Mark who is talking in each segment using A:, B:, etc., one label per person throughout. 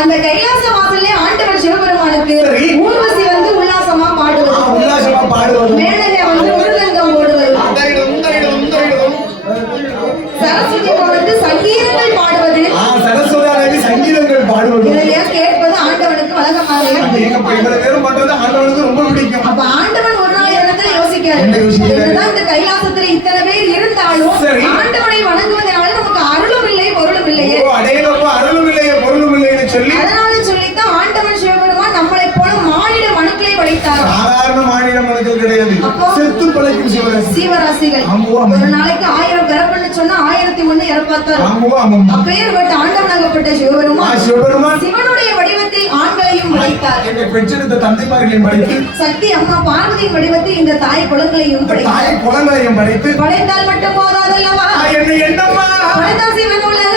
A: அந்த கைலாச வாசல்லே ஆண்டவன் சிவபெருமானுக்கு. ஊர்வசி வந்து உல்லாசமா பாடுவது.
B: உல்லாசமா பாடுவது.
A: மேனகை வந்து
B: உந்தரிடும், உந்தரிடும்.
A: சரஸ்வதி வந்து சங்கீதங்கள் பாடுவது.
B: சரஸ்வதா தேவி சங்கீதங்கள் பாடுவது.
A: இதெல்லாம் கேட்பது ஆண்டவனுக்கு வழக்கமாக
B: ரொம்ப பிடிக்கும்.
A: அப்ப ஆண்டவன் ஒரு நாள் இடத்துல யோசிக்காரு? என்னதான் இந்த கைலாசத்துல இத்தனை பேர் இருந்தாலும். ஆண்டவனை
B: கிடையாது? செத்து பழைக்கும் ஆமா.
A: ஒரு நாளைக்கு ஆயிரம் பிறப்புன்னு சொன்னா ஆயிரத்தி ஒண்ணு இறப்பாத்தார். அப்பேற்பட்ட ஆண்டவனாகப்பட்ட சிவபெருமான்.
B: சிவபெருமான்.
A: சிவனுடைய வடிவத்தில் ஆண்களையும் படைத்தார்
B: எங்க பெற்றெடுத்த தந்தைமார்களையும் படைத்து
A: சக்தி அம்மா பார்வதியின் வடிவத்தில் இந்த தாய் குழந்தையும் படைத்தார்.
B: தாய் குழந்தையும் படைத்து.
A: படைத்தால் மட்டும் போதாதல்லவா
B: என்ன என்னம்மா?
A: படைத்தால் சிவன் உலகமெல்லாம்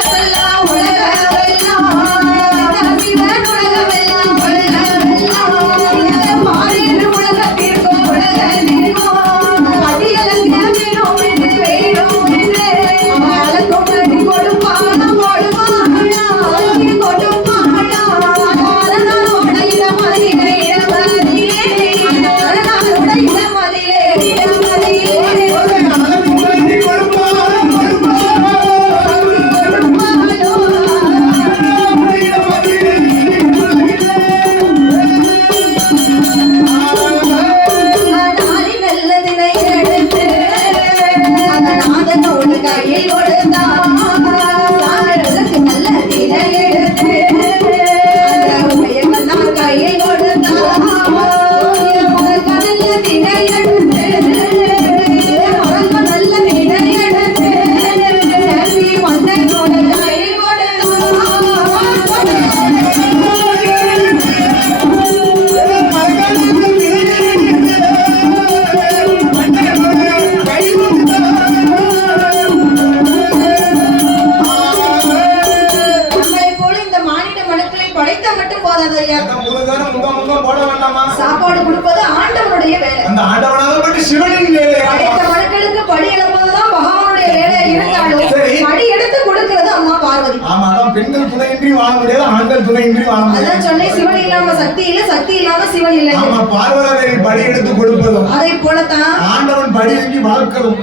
B: வேண்டாமா?
A: சாப்பாடு கொடுப்பது ஆண்டவனுடைய வேலை.
B: அந்த ஆண்டவனாகப்பட்ட சிவனின் வேலை
A: படைத்த மனுக்களுக்கு படி இழப்பதுதான் பகவானுடைய வேலை இருந்தாலும். படி எடுத்து கொடுக்கிறது அம்மா பார்வதி.
B: ஆமா அதான் பெண்கள் துணையின்றி வாழ முடியாது ஆண்கள் துணையின்றி வாழ
A: அதான்
B: முடியாது
A: சொன்னேன் சிவன் இல்லாம சக்தி இல்ல சக்தி இல்லாம சிவன் இல்லை.
B: ஆமா பார்வதாதேவி படி எடுத்து கொடுப்பதும்
A: அதை போலத்தான்
B: ஆண்டவன் படி வாங்கி வளர்க்கவும்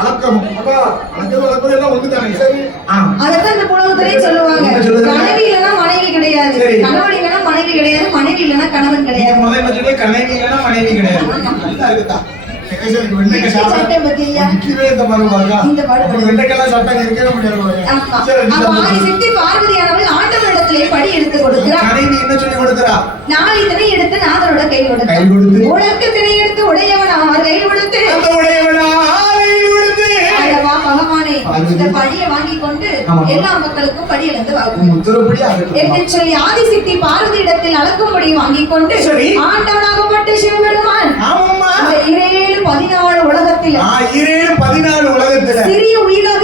B: அளக்கவும் எல்லாம் ஆ.
A: அதைத்தான் இந்த புலகத்திலே சொல்லுவாங்க. இல்லைன்னா மனைவி கிடையாது. கணவன் மனைவி கிடையாது மனைவி இல்லைன்னா கணவன் கிடையாது.
B: என்ன சொல்லி கணைவி இல்லைன்னா மனைவி கிடையாது. நல்லா இருக்குதா
A: படி எடுத்து கொடுக்கிறார். நாளை திணை எடுத்து நாதரோட கை கொடுத்து திணை எடுத்து உடையவன் அவர் எல்லா மக்களுக்கும் படி இழந்து என்று சொல்லி ஆதிசக்தி பார்வதி இடத்தில் அளக்கும்படி வாங்கி கொண்டு. ஆண்டவனாகப்பட்ட சிவபெருமான் இந்த இரேழு பதினாலு உலகத்தில்
B: ஆ, ஈரேழு பதினாலு உலகத்துல.
A: சிறிய உயிராக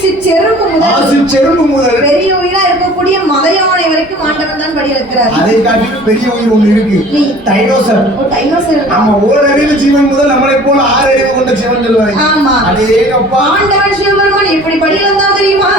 A: இருக்கக்கூடிய சிற்றெரும்பு முதல்
B: ஆசு செரும்பு முதல்.
A: பெரிய உயிரா இருக்கக்கூடிய மதையானை வரைக்கும் ஆண்டவன் தான் படி இழக்கிறார்
B: அதை காட்டிலும் பெரிய உயிர் ஒண்ணு இருக்கு.
A: நீ.
B: டைனோசர்.
A: டைனோசர்
B: ஆமா ஓரறிவு ஜீவன் முதல் நம்மளை போல ஆறு அறிவு கொண்ட ஜீவன்கள் வரை.
A: ஆமா.
B: அப்பா
A: ஆண்டவன் சிவபெருமான் எப்படி படி இழந்தா தெரியுமா?